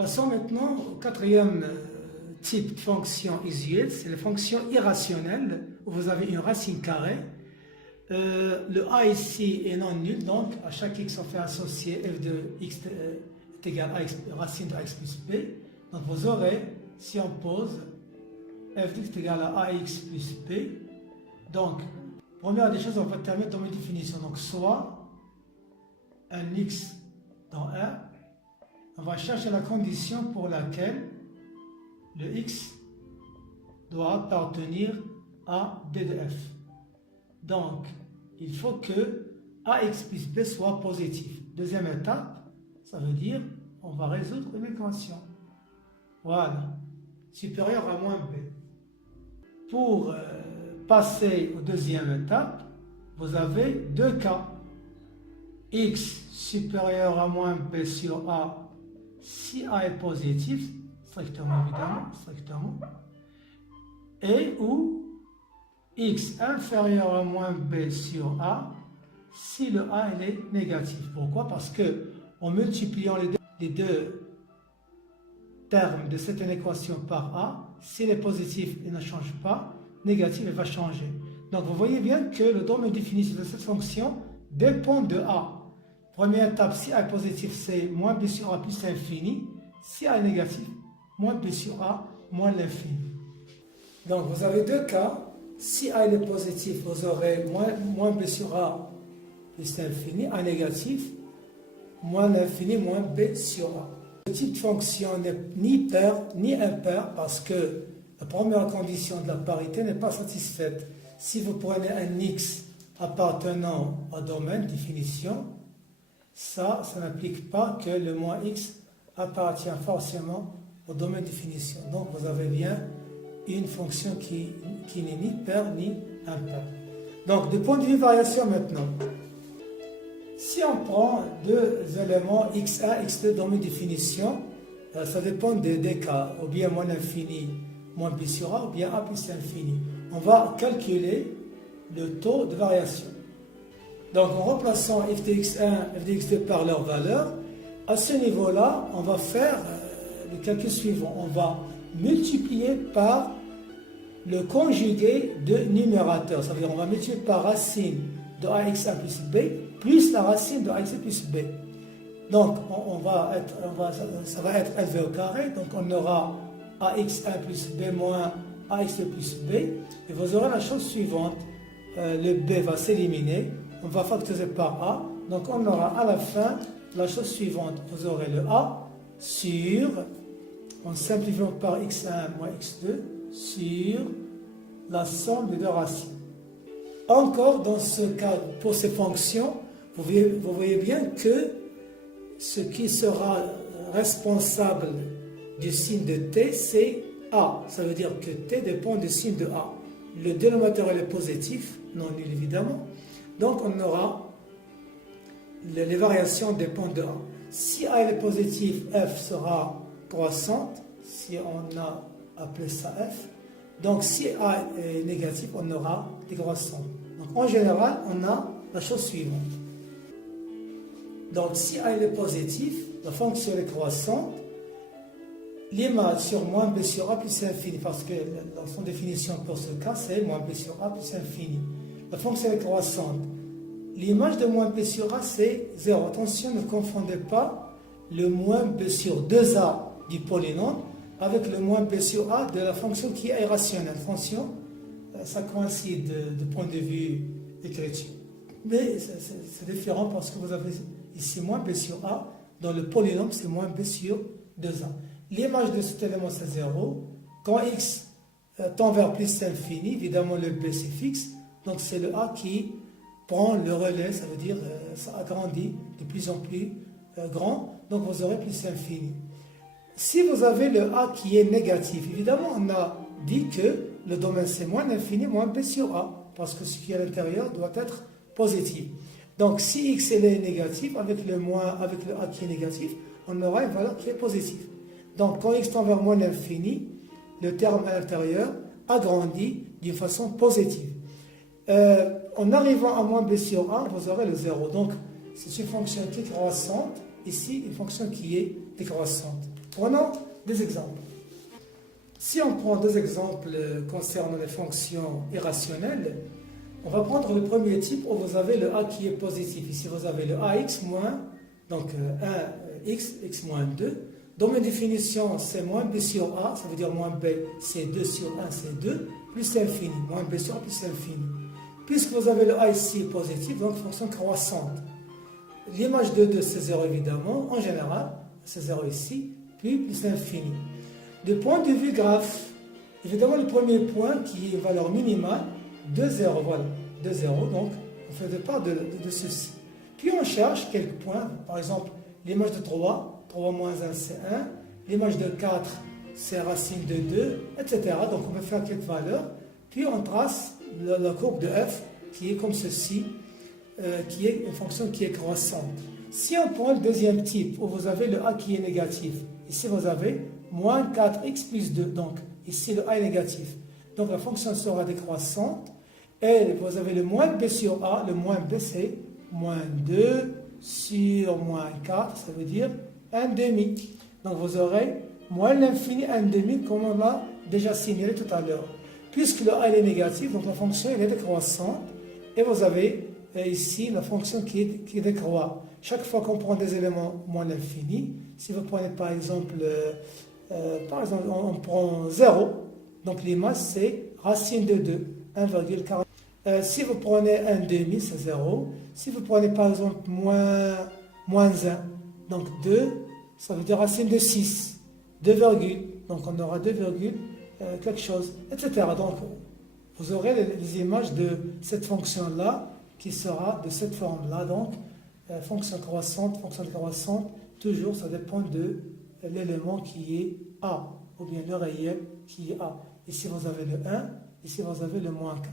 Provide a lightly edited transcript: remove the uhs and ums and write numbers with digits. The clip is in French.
Passons maintenant au quatrième type de fonction usuelle, c'est la fonction irrationnelle, où vous avez une racine carrée. Le a ici est non nul, donc à chaque x on fait associer f de x est égal à x, racine de x plus b. Donc vous aurez, si on pose f de x est égal à ax plus b, donc première des choses, on va terminer dans mes définitions. Donc soit un x dans R, on va chercher la condition pour laquelle le x doit appartenir à d de f. Donc, il faut que ax plus b soit positif. Deuxième étape, ça veut dire on va résoudre une équation. Voilà, supérieur à moins b. Pour passer aux deuxième étape, vous avez deux cas. X supérieur à moins b sur a si a est positif, strictement évidemment, strictement, et ou x inférieur à moins b sur a si le a il est négatif. Pourquoi? Parce que en multipliant les deux termes de cette équation par a, s'il est positif, il ne change pas, négatif, il va changer. Donc vous voyez bien que le domaine définitif de cette fonction dépend de a. Première étape, si a est positif, c'est moins b sur a plus l'infini. Si a est négatif, moins b sur a moins l'infini. Donc vous avez deux cas. Si a est positif, vous aurez moins b sur a plus l'infini. A négatif, moins l'infini moins b sur a. Ce type de fonction n'est ni pair ni impair parce que la première condition de la parité n'est pas satisfaite. Si vous prenez un x appartenant au domaine définition, ça n'implique pas que le moins x appartient forcément au domaine définition. Donc vous avez bien une fonction qui n'est ni pair ni impair. Donc du point de vue variation maintenant, si on prend deux éléments x1, x2 domaine définition, ça dépend des cas, ou bien moins l'infini, moins b sur a, ou bien a plus l'infini. On va calculer le taux de variation. Donc en remplaçant f de x1, f de x2 par leur valeur, à ce niveau-là, on va faire le calcul suivant. On va multiplier par le conjugué de numérateur. Ça veut dire on va multiplier par racine de ax1 plus b plus la racine de ax plus b. Donc ça va être élevé au carré. Donc on aura ax1 plus b moins ax2 plus b. Et vous aurez la chose suivante. Le b va s'éliminer. On va factoriser par a. Donc on aura à la fin la chose suivante. Vous aurez le a sur, en simplifiant par x1 moins x2, sur la somme des deux racines. Encore dans ce cas, pour ces fonctions, vous voyez bien que ce qui sera responsable du signe de t, c'est a. Ça veut dire que t dépend du signe de a. Le dénominateur est positif, non nul évidemment. Donc on aura, les variations dépendent de a. Si a est positif, f sera croissante, si on a appelé ça f. Donc si a est négatif, on aura décroissante. Donc en général, on a la chose suivante. Donc si a est positif, la fonction est croissante, l'image sur moins b sur a plus infini, parce que son définition pour ce cas, c'est moins b sur a plus infini. La fonction est croissante. L'image de moins b sur a, c'est 0. Attention, ne confondez pas le moins b sur 2a du polynôme avec le moins b sur a de la fonction qui est rationnelle. Attention, ça coïncide de point de vue écriture. Mais c'est différent parce que vous avez ici moins b sur a, dans le polynôme, c'est moins b sur 2a. L'image de cet élément, c'est 0. Quand x tend vers plus l'infini, évidemment, le b, c'est fixe. Donc, c'est le a qui prend le relais, ça veut dire ça agrandit de plus en plus grand. Donc, vous aurez plus l'infini. Si vous avez le a qui est négatif, évidemment, on a dit que le domaine, c'est moins l'infini, moins b sur a. Parce que ce qui est à l'intérieur doit être positif. Donc, si x est négatif, avec le a qui est négatif, on aura une valeur qui est positive. Donc, quand x tend vers moins l'infini, le terme à l'intérieur agrandit d'une façon positive. En arrivant à moins b sur a, vous aurez le 0. Donc, c'est une fonction qui est croissante. Ici, une fonction qui est décroissante. Prenons des exemples. Si on prend deux exemples concernant les fonctions irrationnelles, on va prendre le premier type où vous avez le a qui est positif. Ici, vous avez le ax moins, donc 1x, x moins 2. Dans ma définition, c'est moins b sur a, ça veut dire moins b, c'est 2 sur 1, c'est 2, plus l'infini, moins b sur a plus l'infini. Puisque vous avez le a ici positif, donc fonction croissante. L'image de 2, c'est 0 évidemment, en général, c'est 0 ici, puis plus l'infini. Du point de vue graphe, évidemment le premier point qui est valeur minimale, 2, 0, voilà, 2, 0, donc on fait de part de ceci. Puis on cherche quelques points, par exemple l'image de 3, 3 moins 1 c'est 1, l'image de 4 c'est racine de 2, etc. Donc on peut faire quelques valeurs, puis on trace la courbe de f qui est comme ceci, qui est une fonction qui est croissante. Si on prend le deuxième type, où vous avez le a qui est négatif, ici vous avez moins 4x plus 2, donc ici le a est négatif. Donc la fonction sera décroissante, et vous avez le moins b sur a, le moins b c'est moins 2 sur moins 4, ça veut dire 1 demi. Donc vous aurez moins l'infini 1 demi, comme on l'a déjà signalé tout à l'heure. Puisque le a est négatif, donc la fonction elle est décroissante, et vous avez ici la fonction qui décroît. Chaque fois qu'on prend des éléments moins l'infini, si vous prenez par exemple, on prend 0, donc l'image c'est racine de 2, 1,40. Si vous prenez 1 demi, c'est 0. Si vous prenez par exemple moins 1, donc 2, ça veut dire racine de 6, 2 virgules, donc on aura 2 virgules quelque chose, etc. Donc vous aurez les images de cette fonction-là qui sera de cette forme-là, donc fonction croissante, toujours ça dépend de l'élément qui est A, ou bien le réel qui est A. Ici vous avez le 1, ici vous avez le moins 4.